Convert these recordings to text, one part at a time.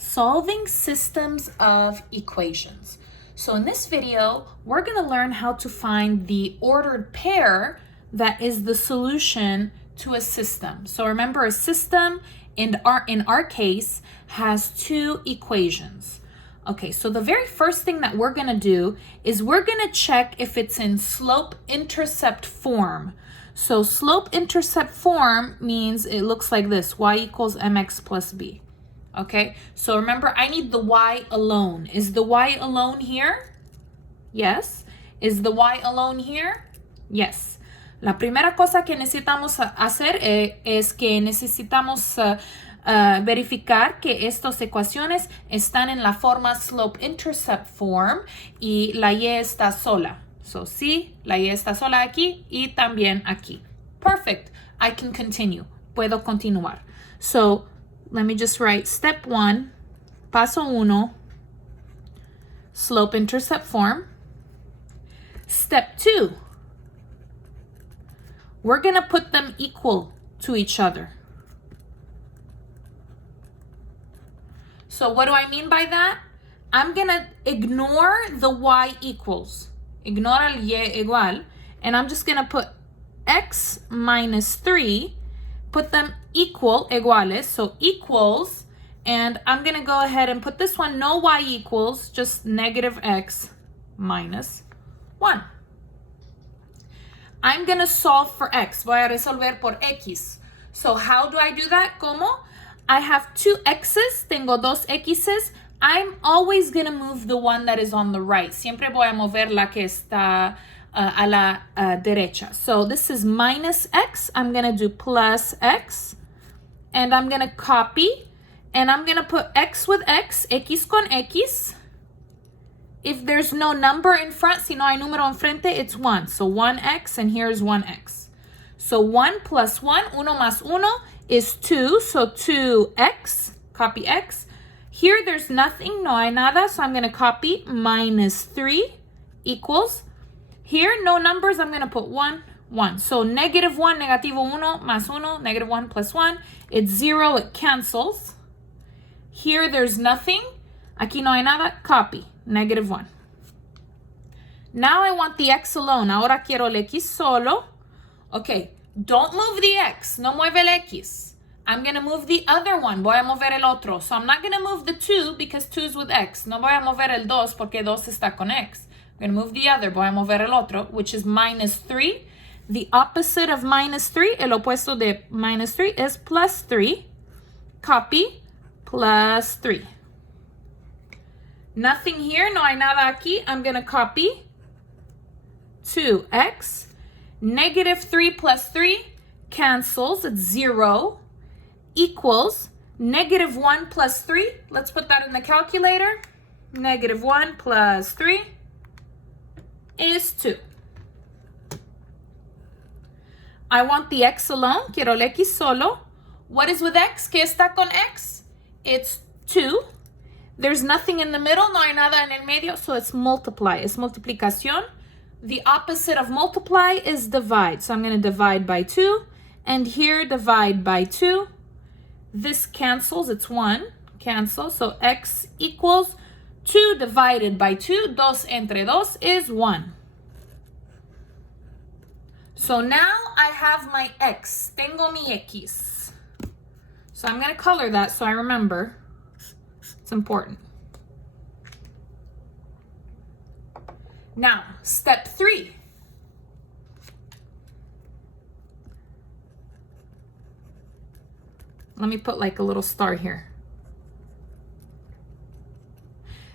solving systems of equations. So in this video, we're going to learn how to find the ordered pair that is the solution to a system. So remember, a system in our case has two equations. Okay, so the very first thing that we're going to do is we're going to check if it's in slope-intercept form. So slope-intercept form means it looks like this: y equals mx plus b. Okay, so remember, I need the y alone. Is the y alone here? Yes. Is the y alone here? Yes. La primera cosa que necesitamos hacer es que necesitamos verificar que estas ecuaciones están en la forma slope-intercept form y la y está sola. So, sí, la y está sola aquí y también aquí. Perfect. I can continue. Puedo continuar. So, let me just write step 1, paso 1, slope-intercept form. Step 2, we're going to put them equal to each other. So what do I mean by that? I'm going to ignore the y equals. Ignore el y igual. And I'm just going to put x minus 3, put them equal, iguales, so equals. And I'm going to go ahead and put this one, no y equals, just negative x minus 1. I'm going to solve for x. Voy a resolver por x. So how do I do that? ¿Cómo? I have two x's. Tengo dos x's. I'm always going to move the one that is on the right. Siempre voy a mover la que está a la derecha. So this is minus x. I'm going to do plus x. And I'm going to copy. And I'm going to put x with x. X con x. If there's no number in front, si no hay número enfrente, it's 1. So 1x, and here's 1x. So 1 plus 1, uno más uno, is 2. So 2x, copy x. Here there's nothing, no hay nada, so I'm going to copy minus 3 equals. Here, no numbers, I'm going to put 1, 1. So negative 1, negativo 1, más 1, negative 1 plus 1. It's 0, it cancels. Here there's nothing. Aquí no hay nada, copy. Negative 1. Now I want the x alone. Ahora quiero el x solo. Okay, don't move the x. No mueve el x. I'm going to move the other one. Voy a mover el otro. So I'm not going to move the 2 because 2 is with x. No voy a mover el 2 porque 2 está con x. I'm going to move the other. Voy a mover el otro, which is minus 3. The opposite of minus 3, el opuesto de minus 3 is plus 3. Copy, plus 3. Nothing here, no hay nada aquí. I'm going to copy 2x. Negative 3 plus 3 cancels, it's 0, equals negative 1 plus 3. Let's put that in the calculator. Negative 1 plus 3 is 2. I want the x alone. Quiero el x solo. What is with x? ¿Qué está con x? It's 2. There's nothing in the middle, no hay nada en el medio, so it's multiply. It's multiplicación. The opposite of multiply is divide. So I'm going to divide by 2. And here, divide by 2. This cancels. It's 1. Cancel. So x equals 2 divided by 2. 2 entre 2 is 1. So now I have my x. Tengo mi x. So I'm going to color that so I remember. It's important. Now, step 3. Let me put like a little star here.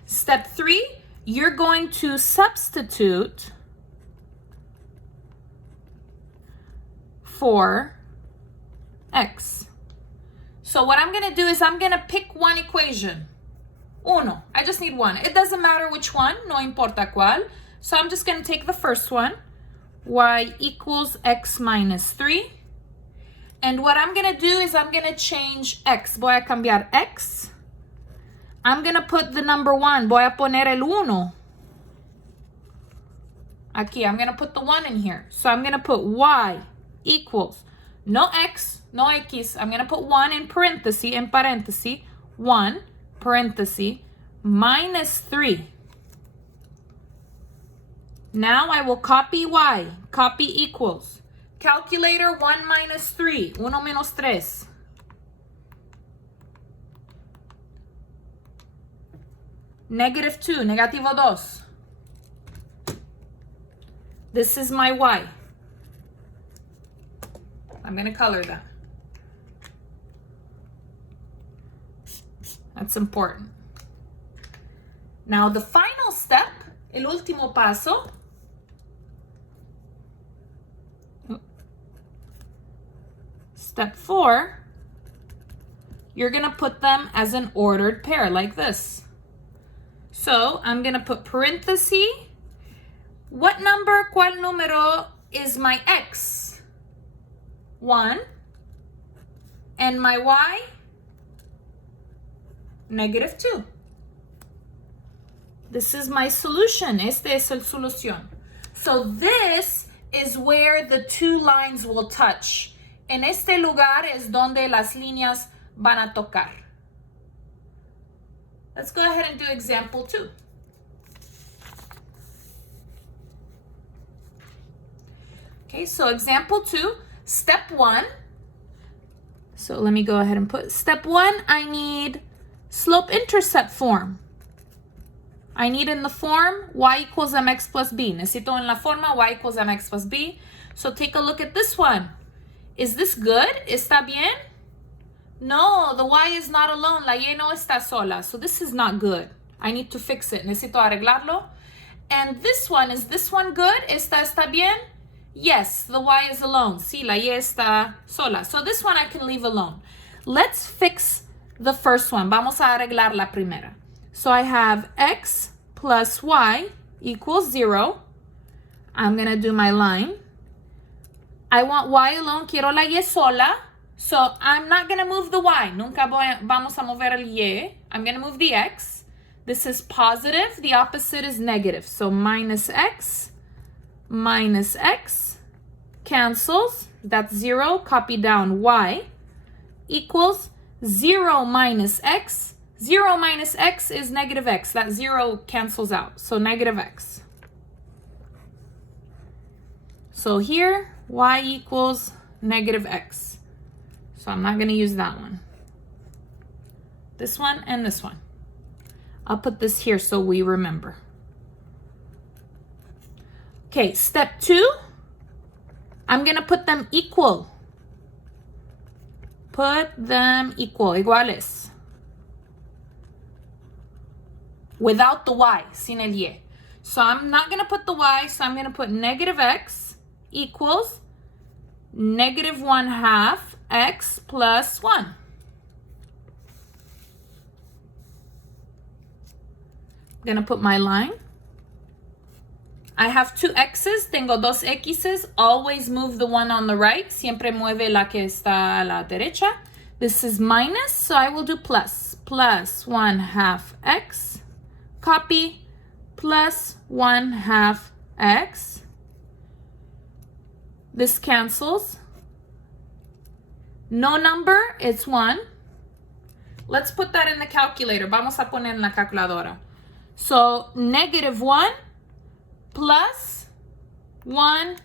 Step 3, you're going to substitute for x. So what I'm going to do is I'm going to pick one equation. Uno. I just need one. It doesn't matter which one. No importa cuál. So I'm just going to take the first one. Y equals x minus 3. And what I'm going to do is I'm going to change x. Voy a cambiar x. I'm going to put the number 1. Voy a poner el uno. Aquí, I'm going to put the 1 in here. So I'm going to put y equals, no x, no x. I'm going to put 1 in parenthesis, 1 parenthesis, minus 3. Now I will copy y, copy equals. Calculator 1 minus 3, 1 menos 3. Negative 2, negativo 2. This is my y. I'm going to color that. That's important. Now the final step, el último paso, step 4, you're going to put them as an ordered pair like this. So I'm going to put parenthesis. What number, cuál número is my x? 1. And my y? Negative 2. This is my solution. Este es el solución. So this is where the two lines will touch. En este lugar es donde las líneas van a tocar. Let's go ahead and do example 2. Okay, so example 2, step 1. So let me go ahead and put step 1, I need slope-intercept form. I need in the form y equals mx plus b. Necesito en la forma y equals mx plus b. So take a look at this one. Is this good? ¿Está bien? No, the y is not alone. La y no está sola. So this is not good. I need to fix it. Necesito arreglarlo. And this one, is this one good? ¿Está bien? Yes, the y is alone. Sí, la y está sola. So this one I can leave alone. Let's fix the first one. Vamos a arreglar la primera. So I have x plus y equals 0. I'm going to do my line. I want y alone. Quiero la y sola. So I'm not going to move the y. Nunca vamos a mover el y. I'm going to move the x. This is positive. The opposite is negative. So minus x cancels. That's 0. Copy down y equals 0 minus x. 0 minus x is negative x. That 0 cancels out. So negative x. So here, y equals negative x. So I'm not going to use that one. This one and this one. I'll put this here so we remember. Okay, step 2. I'm going to put them equal. Put them equal, iguales. Without the y, sin el y. So I'm not going to put the y, so I'm going to put negative x equals negative 1/2 x plus 1. I'm going to put my line. I have 2 x's, tengo 2 x's. Always move the one on the right. Siempre mueve la que está a la derecha. This is minus, so I will do plus. Plus 1/2 x. Copy. Plus 1/2 x. This cancels. No number, it's 1. Let's put that in the calculator. Vamos a poner en la calculadora. So negative 1 plus 1/2.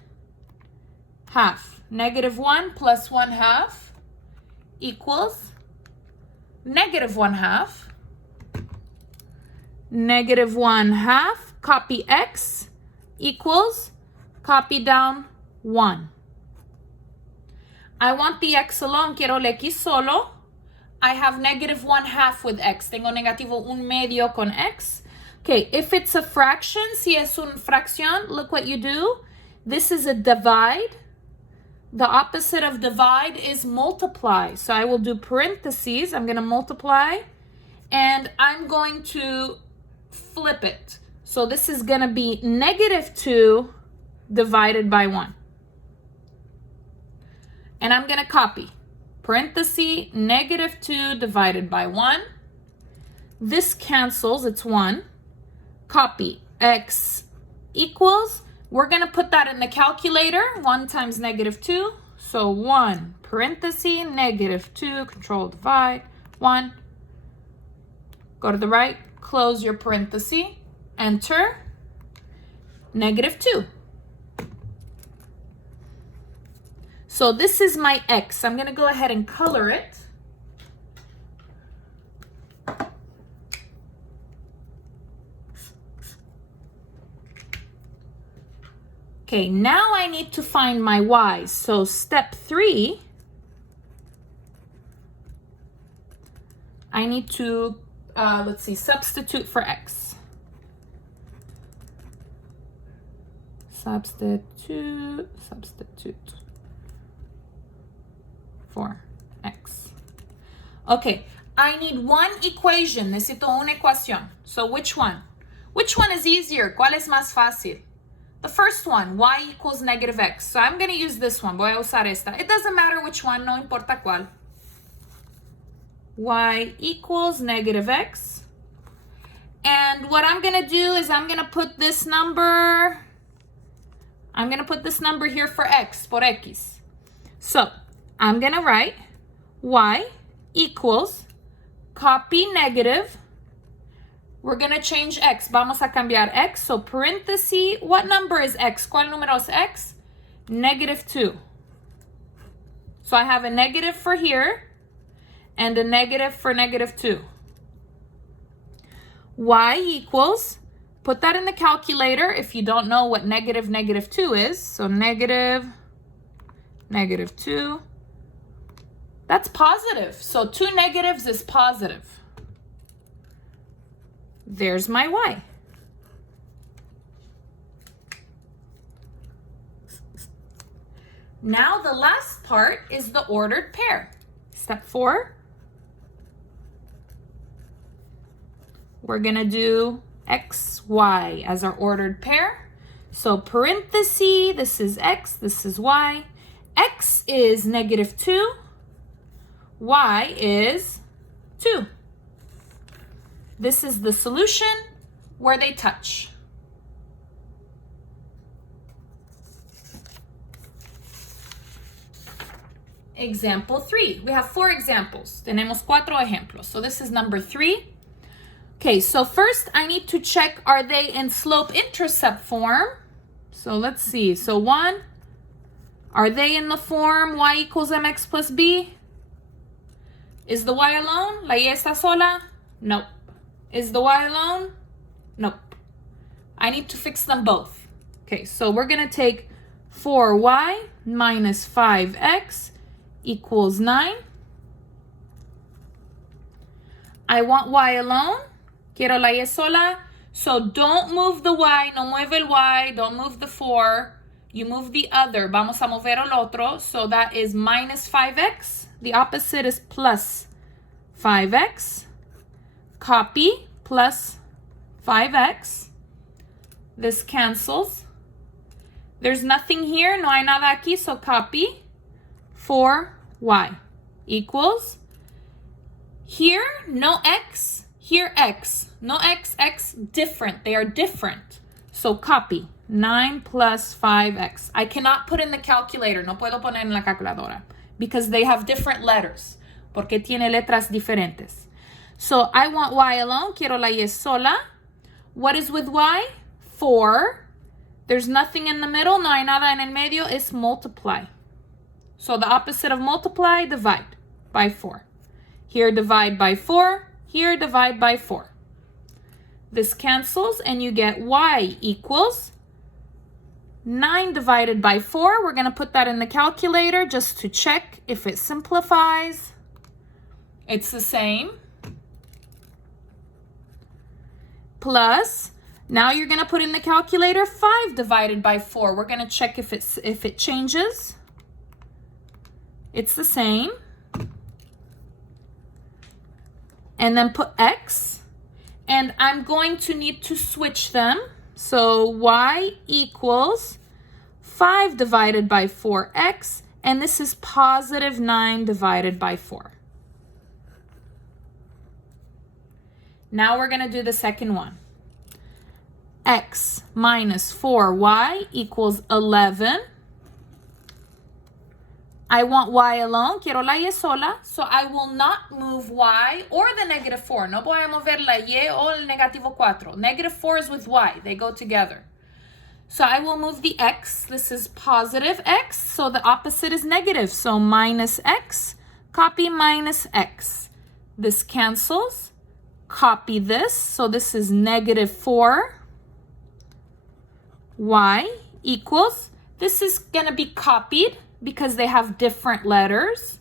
Negative 1 plus 1/2 equals negative 1/2. Negative 1/2, copy x equals, copy down 1. I want the x alone, quiero el x solo. I have negative 1/2 with x. Tengo negativo 1/2 con x. Okay, if it's a fraction, si es una fracción, look what you do. This is a divide. The opposite of divide is multiply. So I will do parentheses. I'm going to multiply. And I'm going to flip it. So this is going to be negative 2 divided by 1. And I'm going to copy. Parenthesis, negative 2 divided by 1. This cancels, it's 1. Copy, x equals, we're going to put that in the calculator. 1 times negative 2. So 1, parenthesis, negative 2, control divide, 1. Go to the right, close your parenthesis, enter, -2. So this is my x. I'm gonna go ahead and color it. Okay, now I need to find my y's. So step 3, I need to, let's see, substitute for x. Substitute for x. Okay, I need one equation. Necesito una ecuación. So which one? Which one is easier? ¿Cuál es más fácil? The first one, y equals -x. So I'm going to use this one. Voy a usar esta. It doesn't matter which one, no importa cuál. Y equals -x. And what I'm going to do is I'm going to put this number here for x, por x. So I'm going to write y equals, copy negative. We're going to change x. Vamos a cambiar x. So parenthesis, what number is x? ¿Cuál número es x? -2. So I have a negative for here and a negative for -2. Y equals, put that in the calculator if you don't know what -2 is. So -2. That's positive. So 2 negatives is positive. There's my y. Now the last part is the ordered pair. Step 4. We're going to do x, y as our ordered pair. So parenthesis, this is x, this is y. X is -2. Y is 2. This is the solution where they touch. Example 3. We have 4 examples. Tenemos 4 ejemplos. So this is number 3. Okay, so first I need to check, are they in slope-intercept form? So let's see. So 1, are they in the form y equals mx plus b? Is the y alone? ¿La y está sola? Nope. Is the y alone? Nope. I need to fix them both. Okay, so we're going to take 4y minus 5x equals 9. I want y alone. Quiero la y sola. So don't move the y. No mueve el y. Don't move the 4. You move the other. Vamos a mover el otro. So that is minus 5x. The opposite is plus 5x. Copy, plus 5x. This cancels. There's nothing here. No hay nada aquí. So copy. 4y equals. Here, no x. Here, x. No x, x, different. They are different. So copy. 9 plus 5x. I cannot put in the calculator. No puedo poner en la calculadora. Because they have different letters. Porque tiene letras diferentes. So I want y alone. Quiero la y sola. What is with y? 4. There's nothing in the middle. No hay nada en el medio. It's multiply. So the opposite of multiply, divide by 4. Here, divide by 4. Here, divide by 4. This cancels and you get y equals 9 divided by 4. We're going to put that in the calculator just to check if it simplifies. It's the same. Plus, now you're going to put in the calculator 5 divided by 4. We're going to check if it changes. It's the same. And then put x. And I'm going to need to switch them. So y equals 5 divided by 4x. And this is positive 9 divided by 4. Now we're going to do the second one. X minus 4y equals 11. I want y alone, quiero la y sola, so I will not move y or the -4. No voy a mover la y o el -4. -4 is with y, they go together. So I will move the x. This is positive x, so the opposite is negative. So minus x, copy minus x. This cancels. Copy this, so this is -4 y equals, this is going to be copied because they have different letters.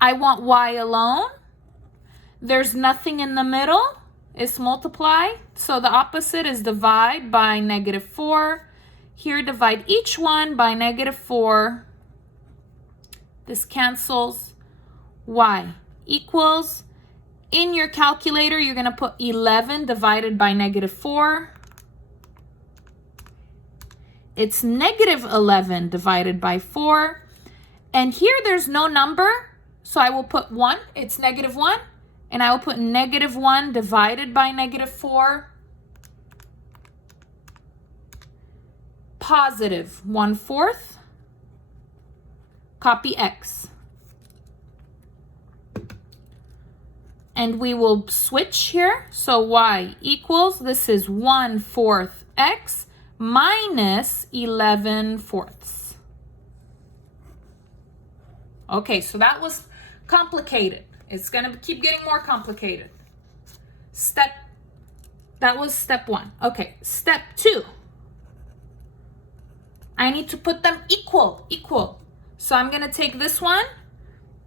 I want y alone. There's nothing in the middle. It's multiply. So the opposite is divide by -4. Here, divide each one by -4. This cancels. Y equals, in your calculator, you're going to put 11 divided by -4. It's -11 divided by 4. And here there's no number, so I will put 1. It's -1. And I will put -1 divided by -4. Positive 1/4. Copy x. And we will switch here. So y equals, this is 1/4 x minus 11/4. Okay, so that was complicated. It's gonna keep getting more complicated. That was step 1. Okay, step 2. I need to put them equal. So I'm gonna take this one,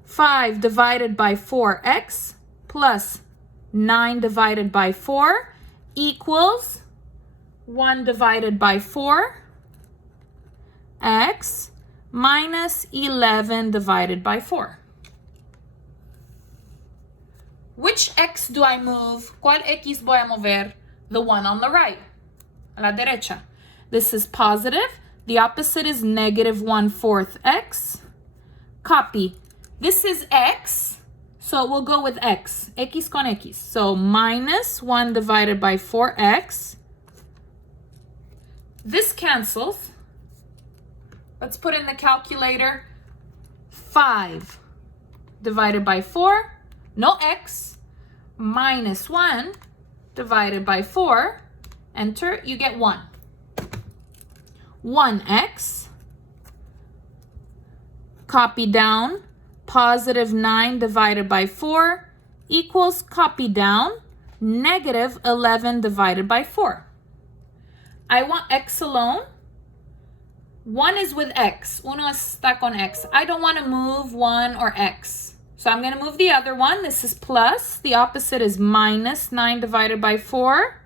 5 divided by 4x plus 9 divided by 4 equals 1 divided by 4 x minus 11 divided by 4. Which x do I move? ¿Cuál x voy a mover? The one on the right, a la derecha. This is positive. The opposite is -1/4 x. Copy. This is x, so we'll go with x. X con x. So minus 1 divided by 4x. This cancels. Let's put in the calculator. 5 divided by 4. No x. Minus 1 divided by 4. Enter. You get 1. 1x. Copy down. Positive 9 divided by 4 equals, copy down, -11 divided by 4. I want x alone. 1 is with x. Uno está con x. I don't want to move 1 or x. So I'm going to move the other one. This is plus. The opposite is minus 9 divided by 4.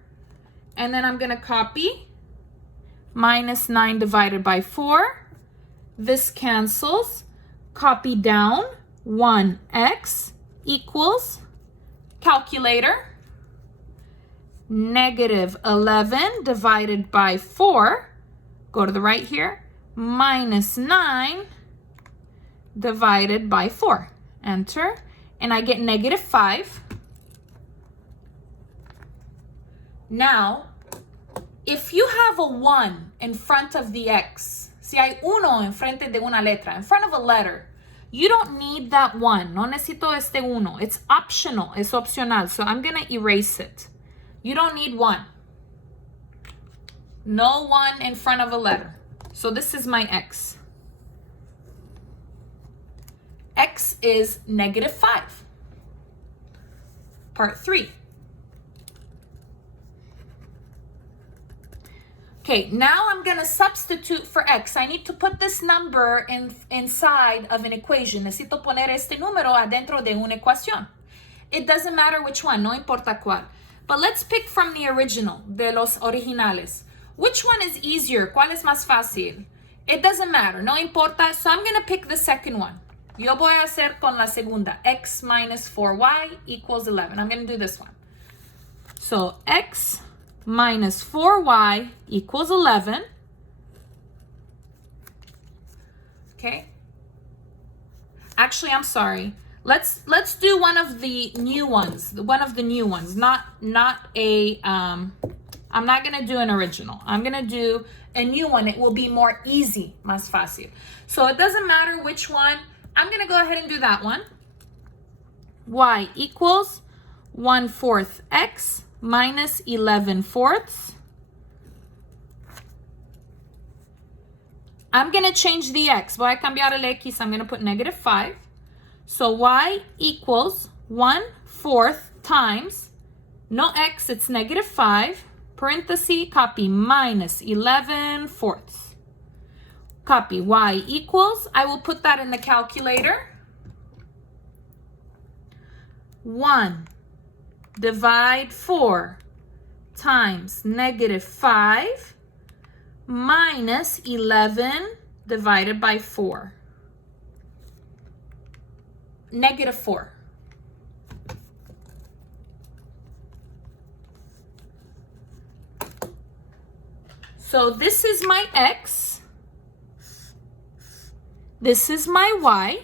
And then I'm going to copy. Minus 9 divided by 4. This cancels. Copy down. 1x equals, calculator, -11 divided by 4. Go to the right here. Minus 9 divided by 4. Enter. And I get -5. Now, if you have a 1 in front of the x, si hay uno enfrente de una letra, in front of a letter, you don't need that 1. No necesito este uno. It's optional. Es opcional. So I'm going to erase it. You don't need 1. No 1 in front of a letter. So this is my x. X is -5. Part 3. Okay, now I'm going to substitute for x. I need to put this number inside of an equation. Necesito poner este número adentro de una ecuación. It doesn't matter which one, no importa cuál. But let's pick from the original, de los originales. Which one is easier? ¿Cuál es más fácil? It doesn't matter, no importa. So I'm going to pick the second one. Yo voy a hacer con la segunda. X minus 4y equals 11. I'm going to do this one. So x minus 4y equals 11. Okay. Actually, I'm sorry. Let's do one of the new ones. Not a I'm not gonna do an original. I'm gonna do a new one. It will be more easy, más fácil. So it doesn't matter which one. I'm gonna go ahead and do that one. Y equals 1/4 x minus 11/4. I'm gonna change the x. Voy a cambiar el x. I'm gonna put -5. So y equals 1/4 times, no x, it's -5, parenthesis, copy minus 11/4. Copy y equals, I will put that in the calculator. 1 divide 4 times -5 minus 11 divided by 4. -4. So this is my x. This is my y.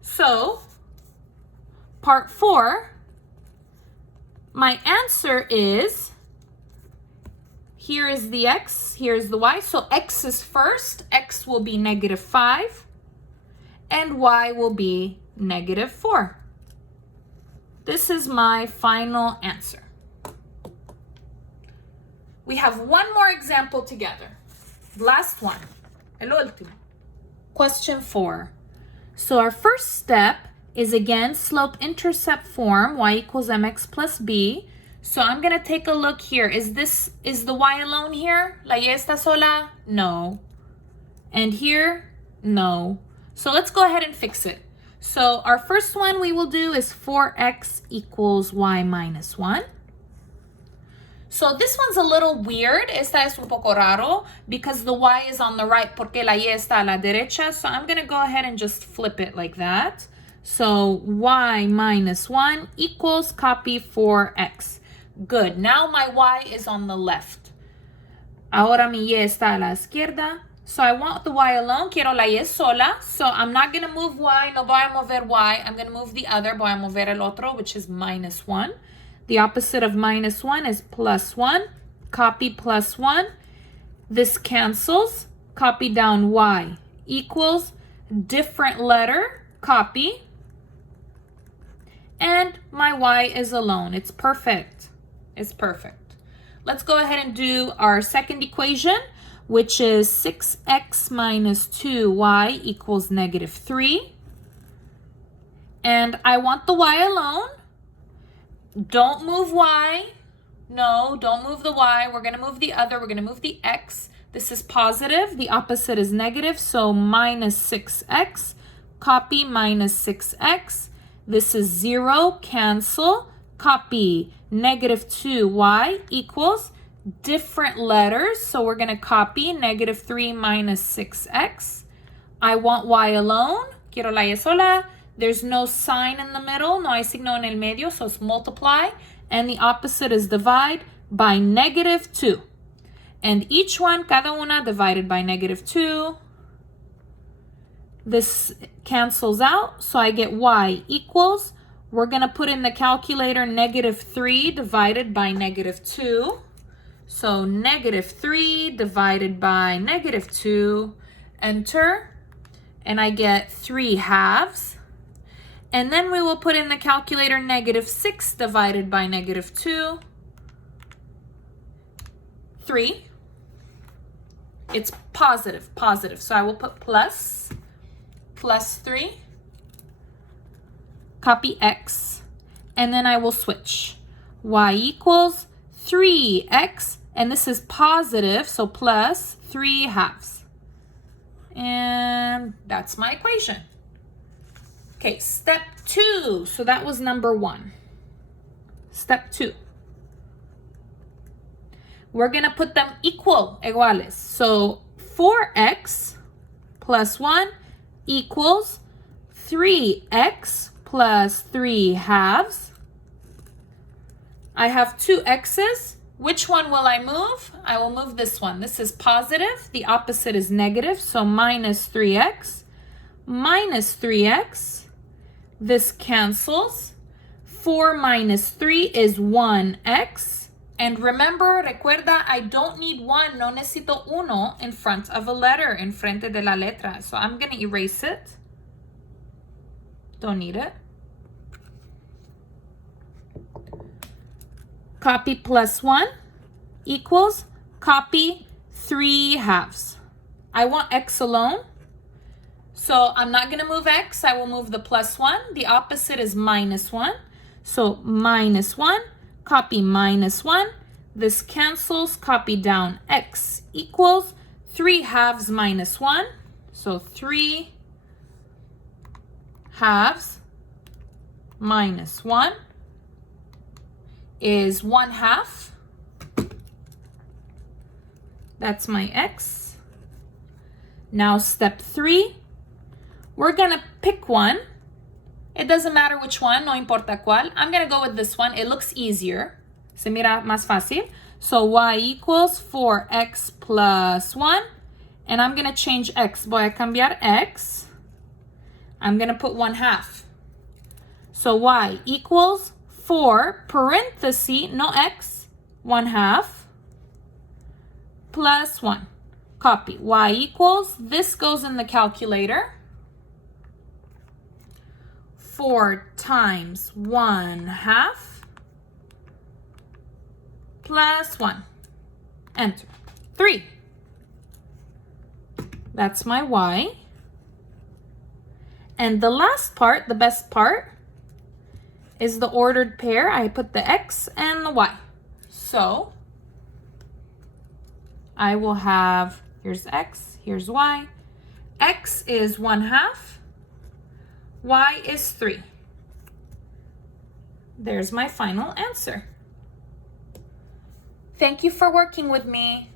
So part 4, my answer is, here is the x, here's the y. So x is first. X will be -5. And y will be -4. This is my final answer. We have one more example together. Last one. El último. Question 4. So our first step is again slope-intercept form, y equals mx plus b. So I'm gonna take a look here. Is the y alone here? La y está sola? No. And here? No. So let's go ahead and fix it. So our first one we will do is 4x equals y minus 1. So this one's a little weird. Esta es un poco raro because the y is on the right porque la y está a la derecha. So I'm going to go ahead and just flip it like that. So y minus 1 equals copy 4x. Good. Now my y is on the left. Ahora mi y está a la izquierda. So I want the y alone. Quiero la y sola. So I'm not going to move y. No voy a mover y. I'm going to move the other. Voy a mover el otro, which is -1. The opposite of -1 is +1. Copy +1. This cancels. Copy down y equals different letter. Copy. And my y is alone. It's perfect. It's perfect. Let's go ahead and do our second equation, which is 6x minus 2y equals -3. And I want the y alone. Don't move y. No, don't move the y. We're going to move the other. We're going to move the x. This is positive. The opposite is negative. So minus 6x. Copy minus 6x. This is 0. Cancel. Copy -2y equals different letters. So we're going to copy -3 minus 6x. I want y alone. Quiero la y sola. There's no sign in the middle. No hay signo en el medio. So it's multiply. And the opposite is divide by -2. And each one, cada una, divided by -2. This cancels out. So I get y equals, we're going to put in the calculator -3 divided by -2. So -3 divided by -2. Enter. And I get 3/2. And then we will put in the calculator -6 divided by -2. 3. It's positive. So I will put plus 3. Copy x. And then I will switch. Y equals 3x. And this is positive, so plus 3/2. And that's my equation. Okay, step 2. So that was number 1. Step 2. We're going to put them iguales. So 4x plus 1 equals 3x plus 3/2. I have 2 x's. Which one will I move? I will move this one. This is positive. The opposite is negative. So minus 3x. Minus 3x. This cancels. 4 minus 3 is 1x. And remember, recuerda, I don't need 1, no necesito uno in front of a letter, en frente de la letra. So I'm going to erase it. Don't need it. Copy plus 1 equals copy 3/2. I want x alone. So I'm not going to move x. I will move the plus 1. The opposite is minus 1. So minus 1, copy minus 1. This cancels, copy down x equals 3/2 minus 1. So 3/2 minus 1 is 1/2. That's my x. Now step 3, we're gonna pick one. It doesn't matter which one, no importa cuál. I'm gonna go with this one. It looks easier. Se mira más fácil. So y equals 4x plus 1. And I'm gonna change x. Voy a cambiar x. I'm gonna put 1/2. So y equals 4 parenthesis, no x, 1/2 plus 1. Copy. Y equals, this goes in the calculator. 4 times 1/2 plus 1. Enter. 3. That's my y. And the last part, the best part, is the ordered pair. I put the x and the y. So I will have, here's x, here's y. X is 1/2. Y is 3. There's my final answer. Thank you for working with me.